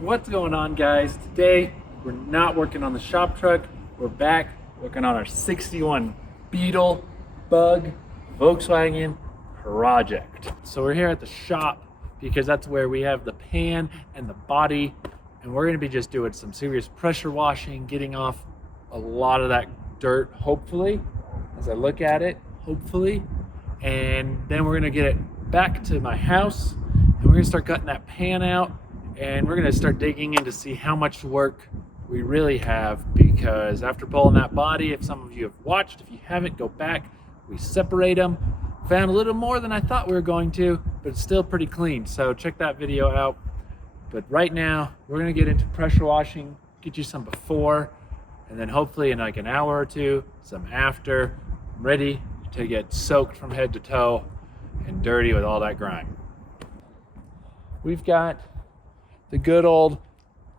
What's going on, guys? Today we're not working on the shop truck. We're back working on our 61 Beetle Bug Volkswagen project. So we're here at the shop because that's where we have the pan and the body, and we're going to be just doing some serious pressure washing, getting off a lot of that dirt, hopefully, as I look at it, hopefully. And then we're going to get it back to my house, and we're going to start cutting that pan out, and we're going to start digging in to see how much work we really have, because after pulling that body, if some of you have watched, if you haven't, go back. We separate them. Found a little more than I thought we were going to, but it's still pretty clean, so check that video out. But right now we're going to get into pressure washing, get you some before, and then hopefully in like an hour or two some after. I'm ready to get soaked from head to toe and dirty with all that grime. We've got the good old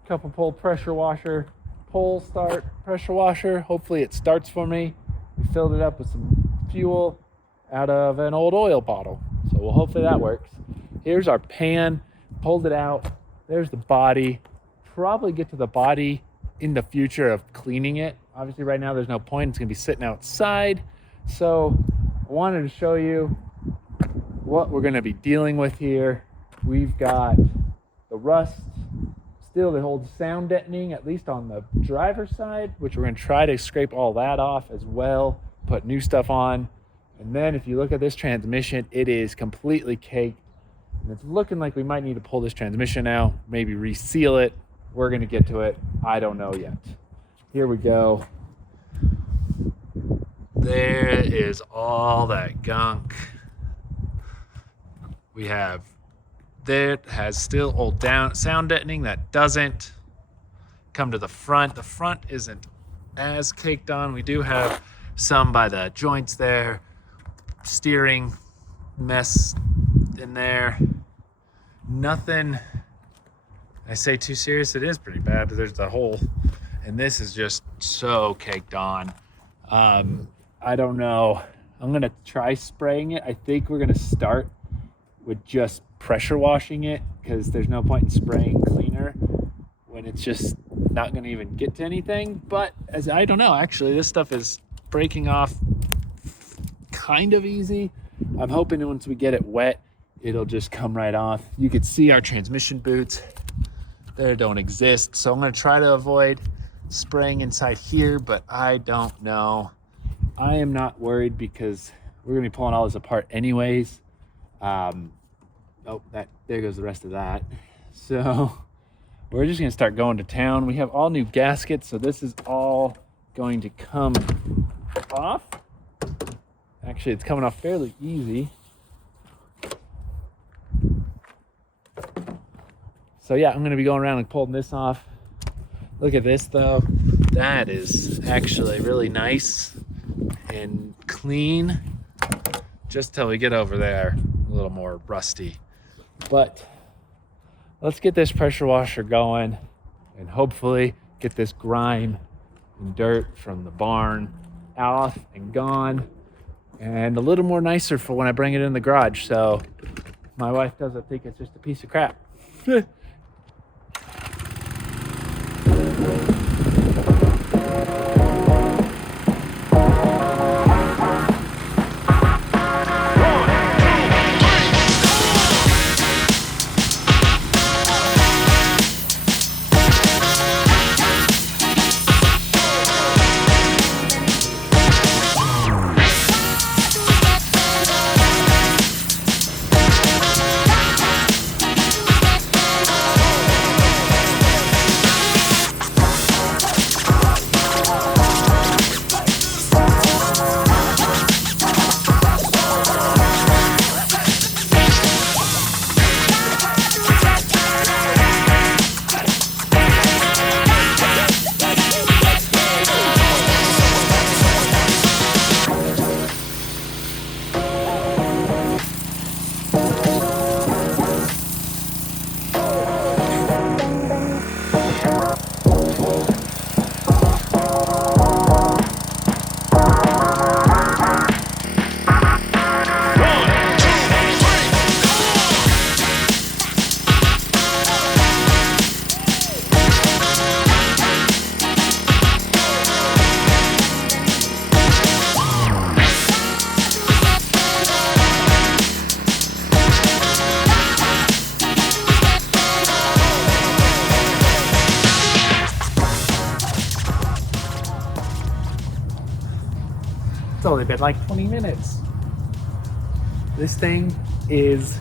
couple pole pressure washer, pole start pressure washer. Hopefully it starts for me. We filled it up with some fuel out of an old oil bottle, so well, hopefully that works. Here's our pan, pulled it out. There's the body. Probably get to the body in the future of cleaning it. Obviously right now there's no point, it's gonna be sitting outside. So I wanted to show you what we're gonna be dealing with here. We've got the rust, still the old sound deadening, at least on the driver's side, which we're gonna try to scrape all that off as well, put new stuff on. And then if you look at this transmission, it is completely caked. And it's looking like we might need to pull this transmission out, maybe reseal it. We're gonna get to it. I don't know yet. Here we go. There is all that gunk. We have, that has still old sound deadening that doesn't come to the front. The front isn't as caked on. We do have some by the joints there. Steering mess in there. Nothing I say too serious. It is pretty bad. There's the hole, and this is just so caked on. I don't know. I'm gonna try spraying it. I think we're gonna start with just pressure washing it, because there's no point in spraying cleaner when it's just not gonna even get to anything. But as I don't know, actually this stuff is breaking off kind of easy. I'm hoping once we get it wet, it'll just come right off. You could see our transmission boots there don't exist, so I'm going to try to avoid spraying inside here, but I don't know. I am not worried because we're going to be pulling all this apart anyways. There goes the rest of that. So we're just going to start going to town. We have all new gaskets, so this is all going to come off. Actually, it's coming off fairly easy. So yeah, I'm going to be going around and pulling this off. Look at this though. That is actually really nice and clean. Just till we get over there, a little more rusty. But let's get this pressure washer going and hopefully get this grime and dirt from the barn off and gone, and a little more nicer for when I bring it in the garage, so my wife doesn't think it's just a piece of crap. only been like 20 minutes. This thing is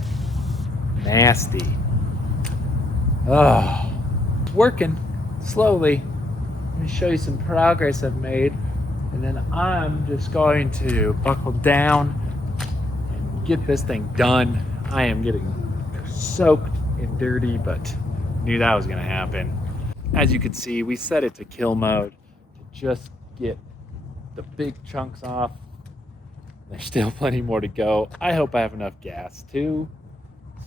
nasty. Oh, working slowly. Let me show you some progress I've made, and then I'm just going to buckle down and get this thing done. I am getting soaked and dirty, but knew that was gonna happen. As you can see, we set it to kill mode to just get the big chunks off. There's still plenty more to go. I hope I have enough gas too.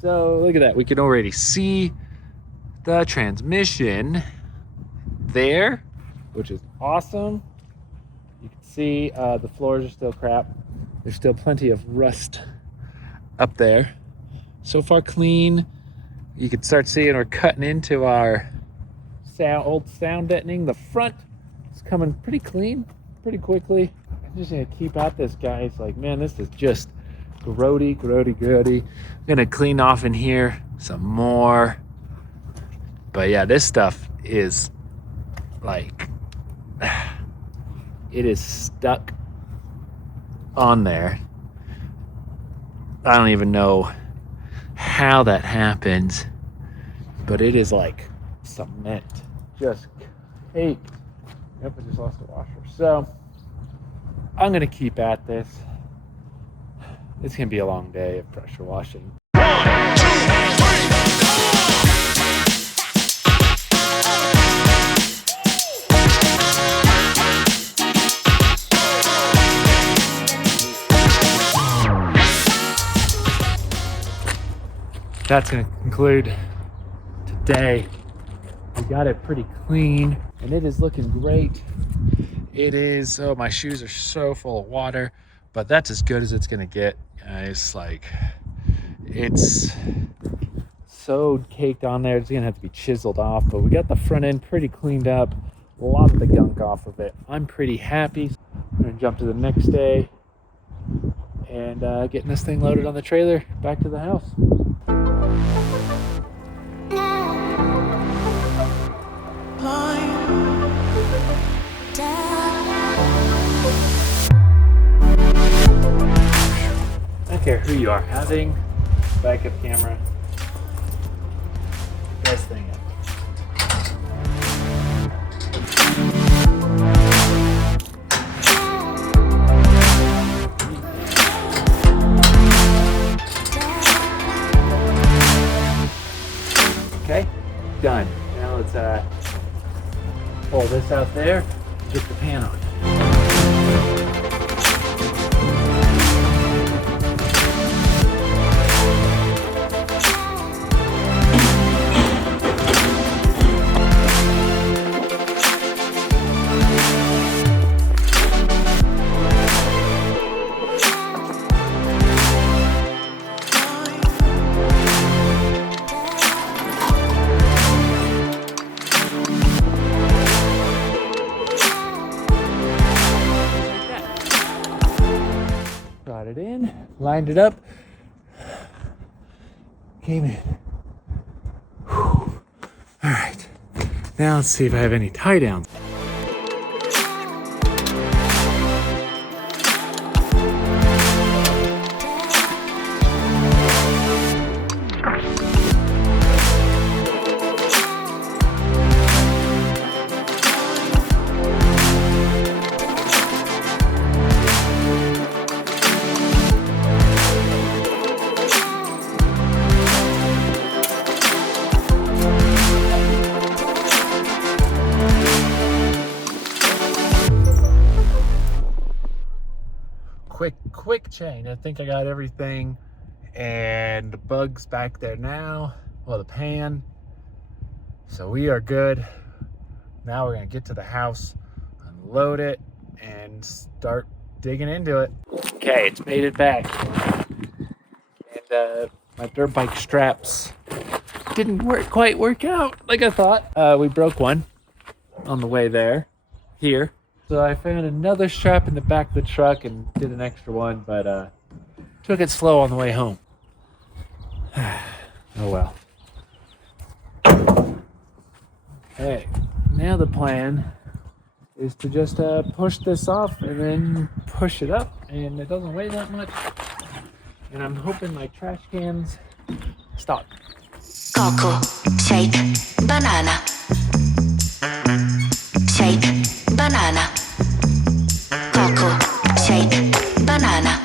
So look at that, we can already see the transmission there, which is awesome. You can see the floors are still crap. There's still plenty of rust up there. So far clean. You can start seeing we're cutting into our old sound deadening. The front is coming pretty clean, pretty quickly. I'm just gonna keep at this, guys. Like, man, this is just grody. I'm gonna clean off in here some more. But yeah, this stuff is like, it is stuck on there. I don't even know how that happens, but it is like cement, just caked. Yep, I just lost a washer. So I'm gonna keep at this. It's gonna be a long day of pressure washing. That's gonna conclude today. We got it pretty clean and it is looking great. It is, oh, my shoes are so full of water, but that's as good as it's gonna get, guys. Like, it's so caked on there, it's gonna have to be chiseled off, but we got the front end pretty cleaned up, a lot of the gunk off of it. I'm pretty happy. I'm gonna jump to the next day and getting this thing loaded on the trailer back to the house. I don't care who you are, having backup camera, best thing ever. Okay, done. Now let's pull this out there and get the pan on. Got it in, lined it up, came in. Whew. All right, now let's see if I have any tie downs. Quick chain. I think I got everything, and the bug's back there now. Well, the pan. So we are good. Now we're gonna get to the house, unload it, and start digging into it. Okay, it's made it back, and my dirt bike straps didn't quite work out like I thought. We broke one on the way there, here. So I found another strap in the back of the truck and did an extra one, but took it slow on the way home. Oh well. Okay, now the plan is to just push this off and then push it up, and it doesn't weigh that much. And I'm hoping my trash cans stop. Cocoa, shake, banana. Shake, banana. Cocoa, shake, banana.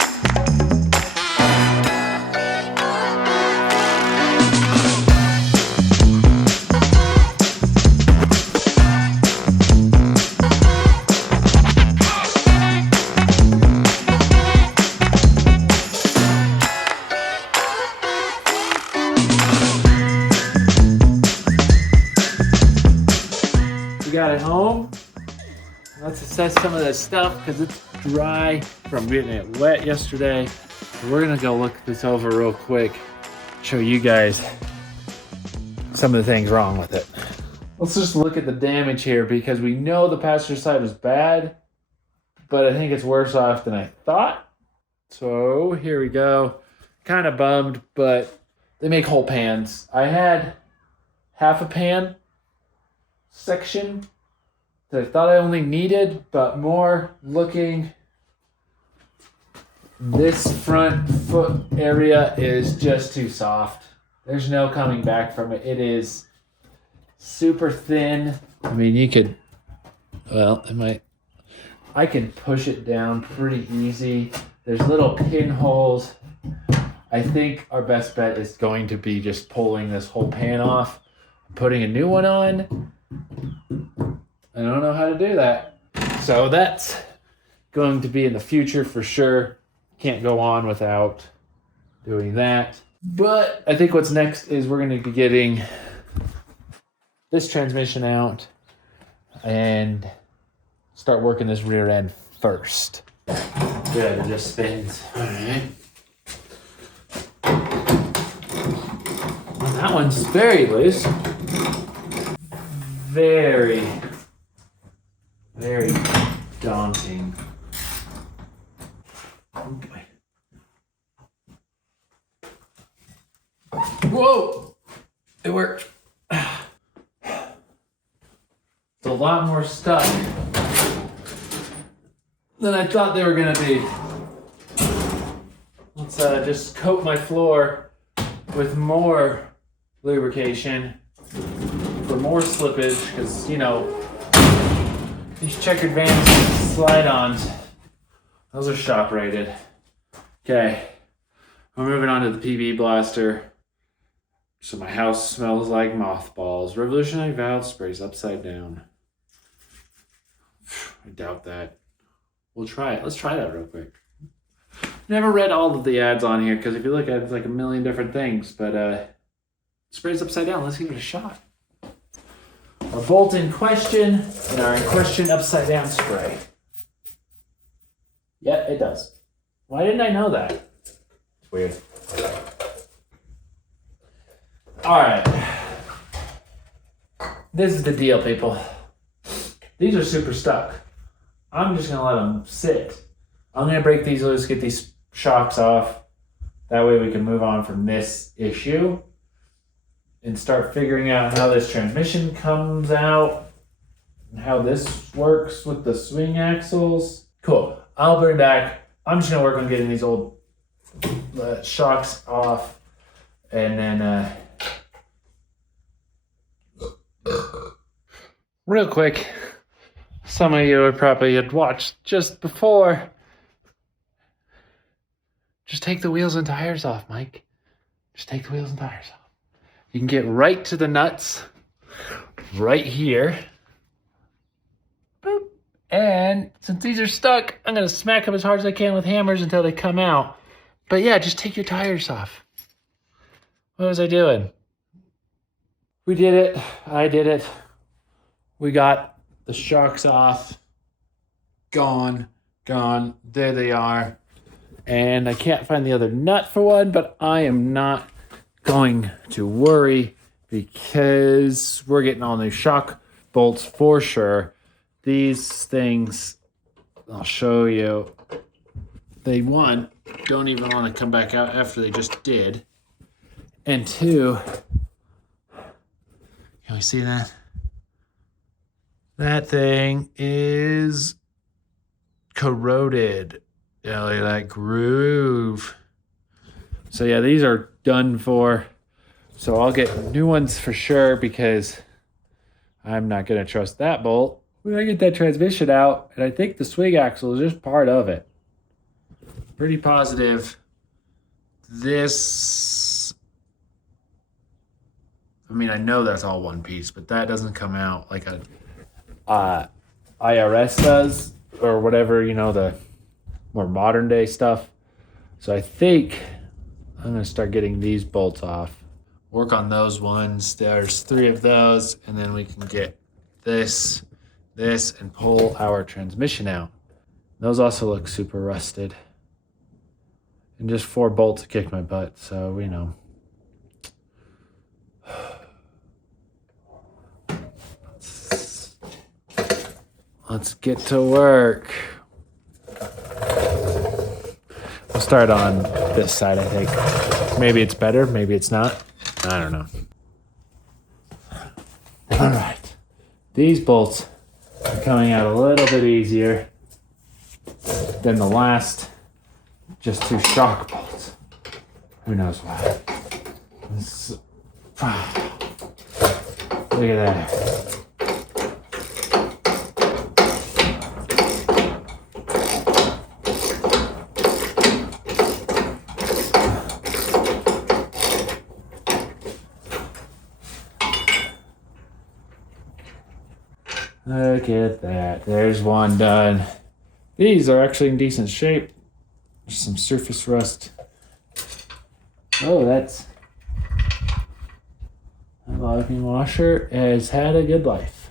We got it home. Let's assess some of this stuff because it's dry from getting it wet yesterday. So we're gonna go look this over real quick, show you guys some of the things wrong with it. Let's just look at the damage here because we know the passenger side was bad, but I think it's worse off than I thought. So here we go. Kind of bummed, but they make whole pans. I had half a pan section that I thought I only needed, but more looking, this front foot area is just too soft. There's no coming back from it. It is super thin. I mean, you could, well, I can push it down pretty easy. There's little pinholes. I think our best bet is going to be just pulling this whole pan off, putting a new one on. I don't know how to do that. So that's going to be in the future for sure. Can't go on without doing that. But I think what's next is we're going to be getting this transmission out and start working this rear end first. Good, it just spins. All right. Well, that one's very loose. Very daunting. Oh boy. Whoa! It worked. It's a lot more stuck than I thought they were gonna be. Let's just coat my floor with more lubrication for more slippage, because you know these checkered vans slide-ons, those are shop rated. Okay, we're moving on to the PB blaster. So my house smells like mothballs. Revolutionary valve sprays upside down. I doubt that. We'll try it. Let's try that real quick. Never read all of the ads on here because if you look at it, it's like a million different things. But sprays upside down. Let's give it a shot. Our bolt in question and our in question upside down spray. Yep, it does. Why didn't I know that? It's weird. All right. This is the deal, people. These are super stuck. I'm just gonna let them sit. I'm gonna break these loose, get these shocks off. That way we can move on from this issue and start figuring out how this transmission comes out and how this works with the swing axles. Cool. I'll bring back. I'm just gonna work on getting these old shocks off, and then real quick, some of you would probably had watched just before. Just take the wheels and tires off, Mike. Just take the wheels and tires off. You can get right to the nuts right here. Boop. And since these are stuck, I'm going to smack them as hard as I can with hammers until they come out. But yeah, just take your tires off. What was I doing? We did it. I did it. We got the shocks off. Gone. There they are. And I can't find the other nut for one, but I am not going to worry because we're getting all new shock bolts for sure. These things, I'll show you, they one, don't even want to come back out after they just did. And two, can we see that? That thing is corroded. Yeah, look at that groove. So yeah, these are done for. So I'll get new ones for sure because I'm not going to trust that bolt. When I get that transmission out, and I think the swing axle is just part of it. Pretty positive. This, I mean, I know that's all one piece, but that doesn't come out like a IRS does, or whatever, you know, the more modern day stuff. So I think I'm going to start getting these bolts off. Work on those ones. There's 3 of those, and then we can get this, and pull our transmission out. Those also look super rusted. And just 4 bolts to kick my butt, so you know. Let's get to work. We'll start on this side, I think. Maybe it's better, maybe it's not. I don't know. All right. These bolts are coming out a little bit easier than the last just 2 shock bolts. Who knows why. Look at that. Look at that. There's one done. These are actually in decent shape. There's some surface rust. Oh, that's... The logging washer has had a good life.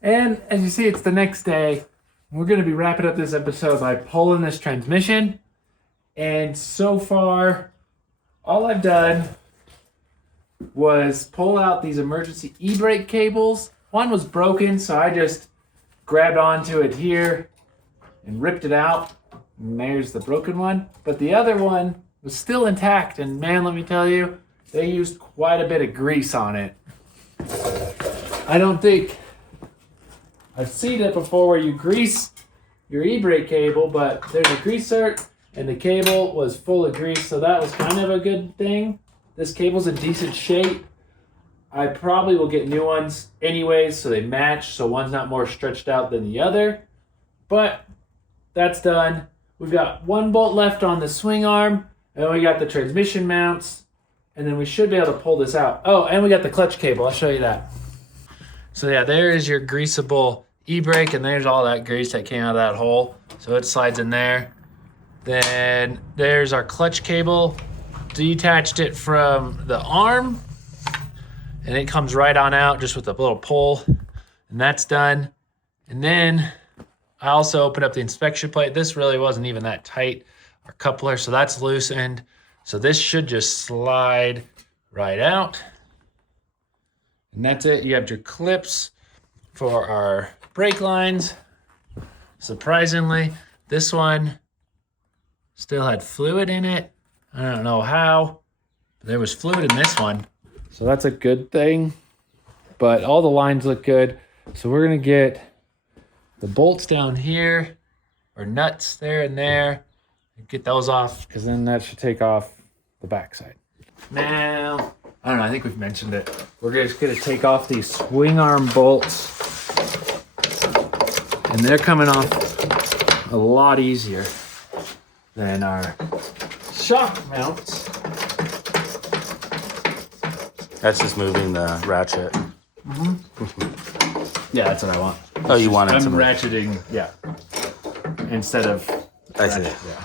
And as you see, it's the next day. We're going to be wrapping up this episode by pulling this transmission. And so far, all I've done was pull out these emergency e-brake cables. One was broken, so I just grabbed onto it here and ripped it out. And there's the broken one. But the other one was still intact, and man, let me tell you, they used quite a bit of grease on it. I don't think I've seen it before where you grease your e-brake cable, but there's a grease zerk, and the cable was full of grease, so that was kind of a good thing. This cable's in decent shape. I probably will get new ones anyways, so they match, so one's not more stretched out than the other. But that's done. We've got 1 bolt left on the swing arm, and we got the transmission mounts, and then we should be able to pull this out. Oh, and we got the clutch cable. I'll show you that. So yeah, there is your greasable e-brake, and there's all that grease that came out of that hole. So it slides in there. Then there's our clutch cable. Detached it from the arm, and it comes right on out just with a little pull, and that's done. And then I also opened up the inspection plate. This really wasn't even that tight, our coupler, so that's loosened. So this should just slide right out. And that's it. You have your clips for our brake lines. Surprisingly, this one still had fluid in it. I don't know how, but there was fluid in this one. So that's a good thing, but all the lines look good. So we're gonna get the bolts down here, or nuts there and there, and get those off, because then that should take off the backside. Now, I don't know, I think we've mentioned it. We're just gonna take off these swing arm bolts, and they're coming off a lot easier than our shock mounts. That's just moving the ratchet. Yeah, that's what I want. Oh, you want it to I'm move. ratcheting, yeah. Instead of I see. Yeah.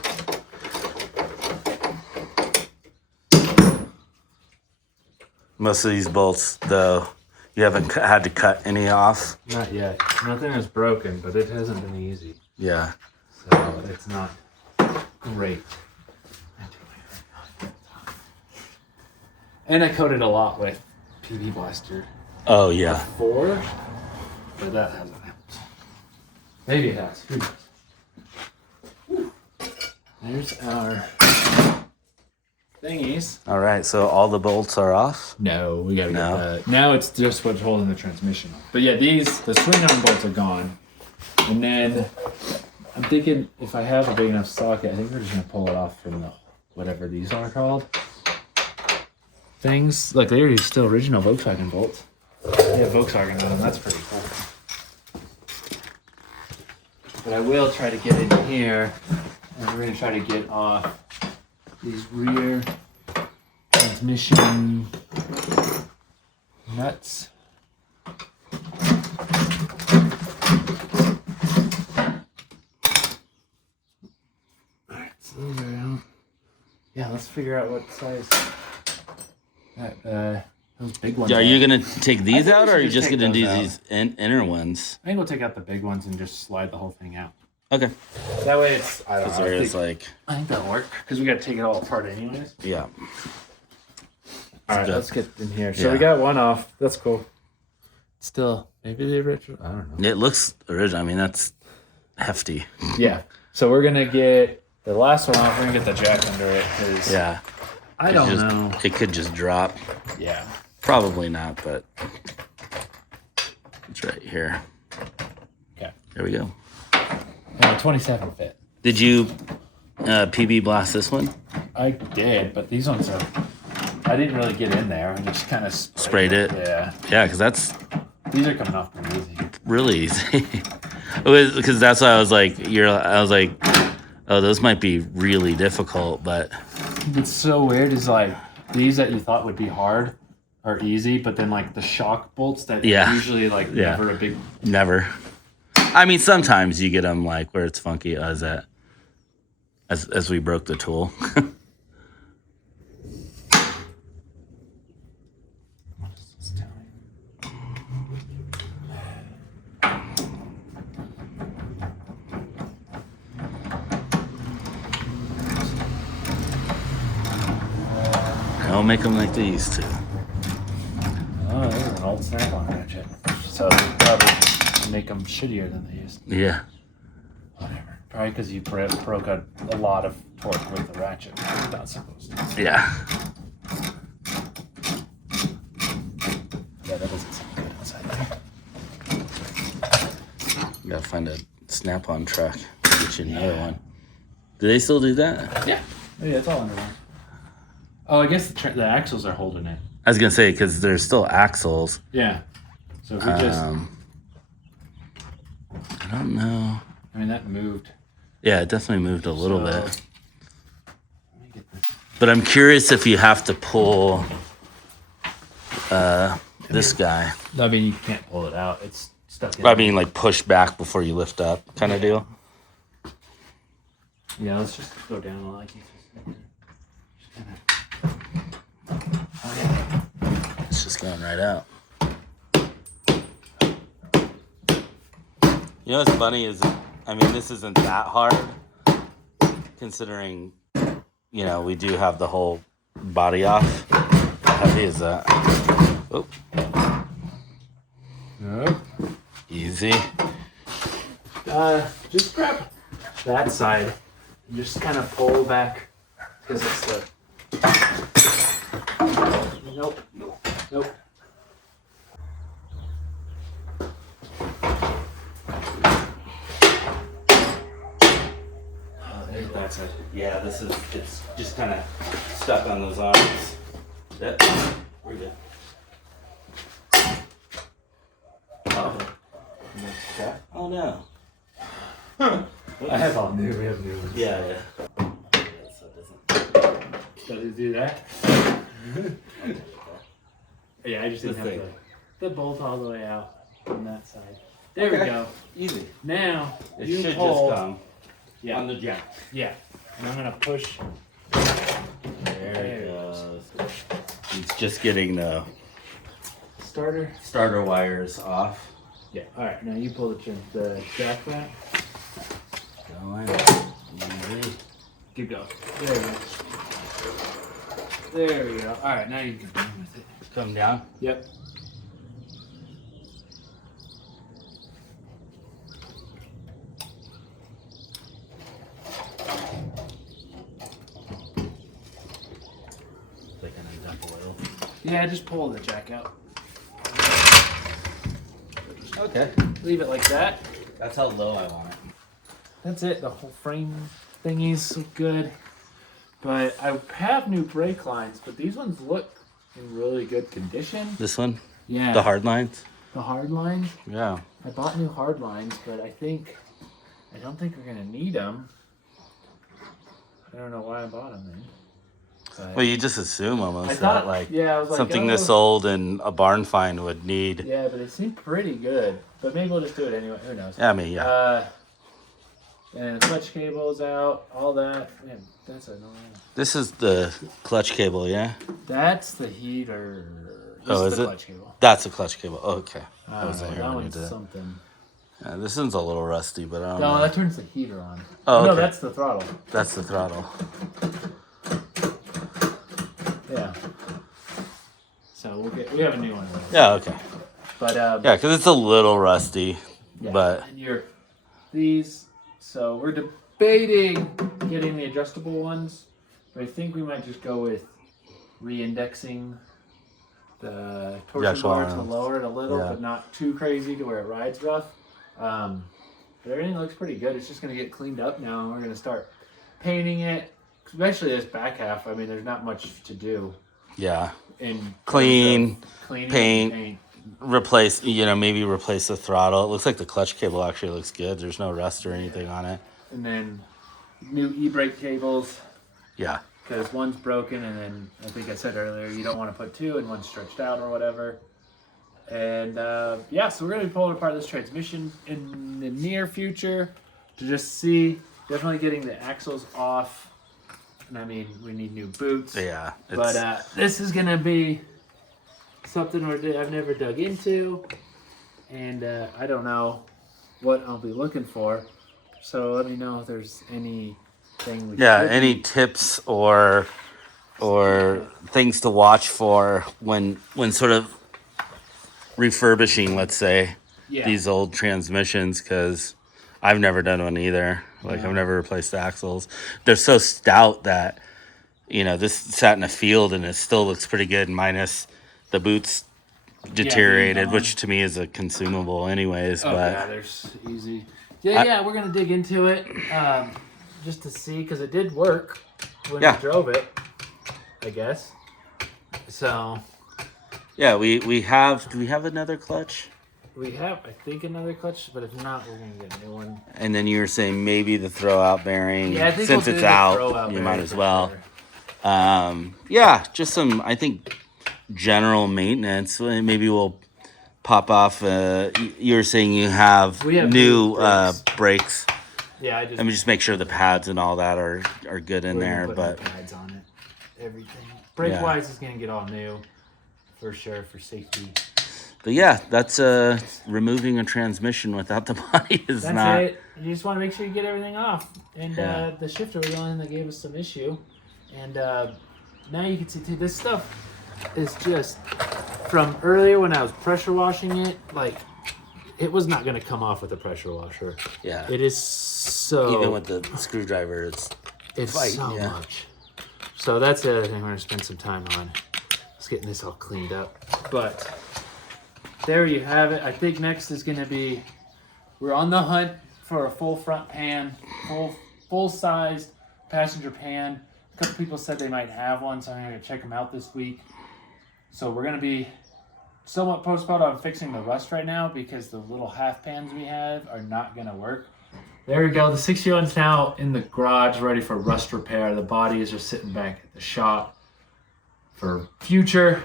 Most of these bolts, though, you haven't had to cut any off. Not yet. Nothing is broken, but it hasn't been easy. Yeah. So it's not great. And I coated a lot with PV Blaster Oh, yeah. before, but that hasn't helped. Maybe it has. Who knows? Whew. There's our thingies. All right, so all the bolts are off. No, we gotta No? get the. Now it's just what's holding the transmission on. But yeah, the swing arm bolts are gone. And then I'm thinking if I have a big enough socket, I think we're just gonna pull it off from the whatever these are called. Things like they're still original Volkswagen bolts. Yeah, Volkswagen on them. That's pretty cool. But I will try to get in here, and we're gonna try to get off these rear transmission nuts. Alright, so those are out. Yeah, let's figure out what size those big ones Are you gonna take these think out, we or are you should just just gonna take do those these inner ones? I think we'll take out the big ones and just slide the whole thing out. Okay. That way it's, I don't Because know, there I is think, like, I think that'll work. Because we gotta take it all apart anyways. yeah. Alright, good. let's get in here. So Yeah. we got one off. That's cool. Still, maybe the original, I don't know. It looks original. I mean, that's hefty. Yeah. So we're gonna get the last one off. We're gonna get the jack under it because Yeah. I don't know. It could just drop. Yeah. Probably not, but it's right here. Okay. There we go. Yeah, 27 fit. Did you PB blast this one? I did, but these ones are. I didn't really get in there. I just kind of Sprayed it? Yeah. Yeah, because that's These are coming off pretty easy. really easy. Because that's why I was like, I was like, oh, those might be really difficult, but What's so weird is like these that you thought would be hard are easy, but then like the shock bolts that Yeah. usually like Yeah. never a big. never. I mean, sometimes you get them like where it's funky as we broke the tool. Don't make them like they used to. Oh, there's an old snap-on ratchet. So they probably just make them shittier than they used. Yeah. Whatever. Probably because you broke a lot of torque with the ratchet. You're not supposed to. Yeah. Yeah, that doesn't sound good inside there. Gotta find a snap-on truck. Get you another one. Do they still do that? Yeah. Yeah, it's all under one. Oh, I guess the axles are holding it. I was gonna say because there's still axles. Yeah. So if we just, I don't know. I mean, that moved. Yeah, it definitely moved a little So- bit. Let me get this. But I'm curious if you have to pull this guy. I mean, you can't pull it out. It's stuck in. I mean, like push back before you lift up, kind of deal. Yeah, let's just go down a lot. It's just going right out. You know what's funny is, I mean, this isn't that hard, considering, you know, we do have the whole body off. How heavy is that? Oh, Nope. easy. Just grab that side and just kind of pull back because it's the. Nope. Nope. That's it. Yeah, it's just kind of stuck on those arms. Yep, we're good. Oh. Oh no. I have all new. We have new ones. Yeah, yeah. So it doesn't. Does it do that? Yeah, I just didn't The have thing. the bolt all the way out on that side. There we Okay. go. Easy. Now It you should pull. just come Yeah. on the jack. Yeah. And I'm gonna push. There it goes. It's just getting the Starter. starter wires off. Yeah. All right. Now you pull the jack clamp. Going. Easy. Good go. There we go. There we go. All right. Now you can run with it. Come down. Yep. Yeah, just pull the jack out. Okay. Leave it like that. That's how low I want it. That's it. The whole frame thingies look good. But I have new brake lines, but these ones look in really good condition. This one? Yeah. The hard lines? The hard lines. Yeah. I bought new hard lines, but I don't think we're gonna need them. I don't know why I bought them then. But Well, you just assume almost I thought, that like yeah, I was like, something this oh. old and a barn find would need. Yeah, but they seem pretty good. But maybe we'll just do it anyway. Who knows? Yeah, I mean, yeah. And the clutch cable's out. All that. Man, that's annoying. This is the clutch cable, yeah? That's the heater. Oh, This is the it? clutch cable. That's a clutch cable. Oh, okay. I I was don't in know, here that when you one's did it. something. Yeah, this one's a little rusty, but I don't No, know. that turns the heater on. Oh, No, okay. that's the throttle. That's the throttle. Yeah. So we have a new one of those. Yeah, okay. But Yeah, because it's a little rusty, yeah. but And these. So we're debating getting the adjustable ones, but I think we might just go with re-indexing the torsion actual bar to arms. lower it a little, Yeah. but not too crazy to where it rides rough. But everything looks pretty good. It's just going to get cleaned up now, and we're going to start painting it, especially this back half. I mean, there's not much to do. yeah. In Clean, terms of cleaning paint. and paint. Replace, maybe replace the throttle. It looks like the clutch cable actually looks good. There's no rust or anything on it. And then new e-brake cables, Yeah. because one's broken, and then I think I said earlier you don't want to put two and one's stretched out or whatever. And yeah, so we're going to be pulling apart this transmission in the near future to just see, definitely getting the axles off. And I mean, we need new boots. Yeah. But this is going to be something I've never dug into, and I don't know what I'll be looking for. So let me know if there's anything we yeah, should any be- tips or things to watch for when sort of refurbishing, let's say, yeah. these old transmissions, because I've never done one either. Like, Yeah. I've never replaced the axles. They're so stout that, this sat in a field and it still looks pretty good, minus the boots deteriorated, gone. which to me is a consumable anyways. Oh, but yeah, there's easy. Yeah, we're gonna dig into it just to see, because it did work when Yeah. we drove it, I guess. So yeah, we have. Do we have another clutch? we have, I think, another clutch, but if not, we're gonna get a new one. And then you were saying maybe the throwout bearing. Yeah, I think since we'll do it's the out, throwout you bearing might as for well. sure. Yeah, just some, I think, general maintenance. Maybe we'll pop off. You were saying you have, We have new new brakes. brakes. Yeah, I just Let me just make sure the pads and all that are good in we're gonna there. put But new pads on it, everything. Brake Yeah. wise is gonna get all new for sure for safety. yeah, that's removing a transmission without the body is That's not. it. You just want to make sure you get everything off. And Yeah. the shifter was the only thing that gave us some issue. And now you can see too, this stuff is just from earlier when I was pressure washing it. Like, it was not going to come off with a pressure washer. Yeah. It is so. Even with the screwdriver, it's fighting, so yeah. much. So that's the other thing we're going to spend some time on. Just getting this all cleaned up. But there you have it. I think next is going to be, we're on the hunt for a full front pan, full sized passenger pan. A couple people said they might have one, so I'm going to check them out this week. So we're going to be somewhat postponed on fixing the rust right now, because the little half pans we have are not going to work. There we go. The 61's now in the garage, ready for rust repair. The bodies are sitting back at the shop for future.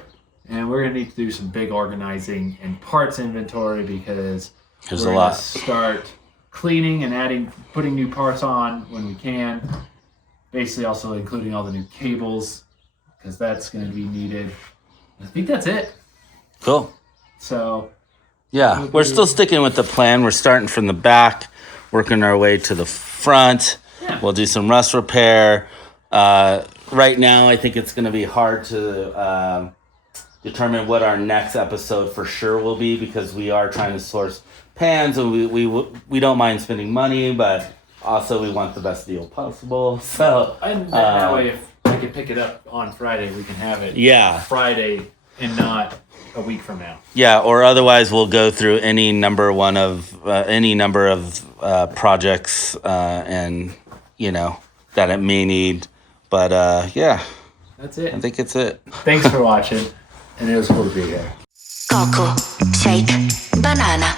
And we're going to need to do some big organizing and parts inventory, because There's we're a gonna lot. start cleaning and putting new parts on when we can. Basically also including all the new cables, because that's going to be needed. I think that's it. Cool. So Yeah, we're still sticking with the plan. We're starting from the back, working our way to the front. Yeah. We'll do some rust repair. Right now, I think it's going to be hard to determine what our next episode for sure will be, because we are trying to source pans, and we don't mind spending money, but also we want the best deal possible. So and that way, if I can pick it up on Friday, we can have it yeah, Friday and not a week from now. Yeah, or otherwise we'll go through any number of projects and that it may need. But yeah, That's it. I think it's it. Thanks for watching, and it was cool to be here. Coco, shake, banana.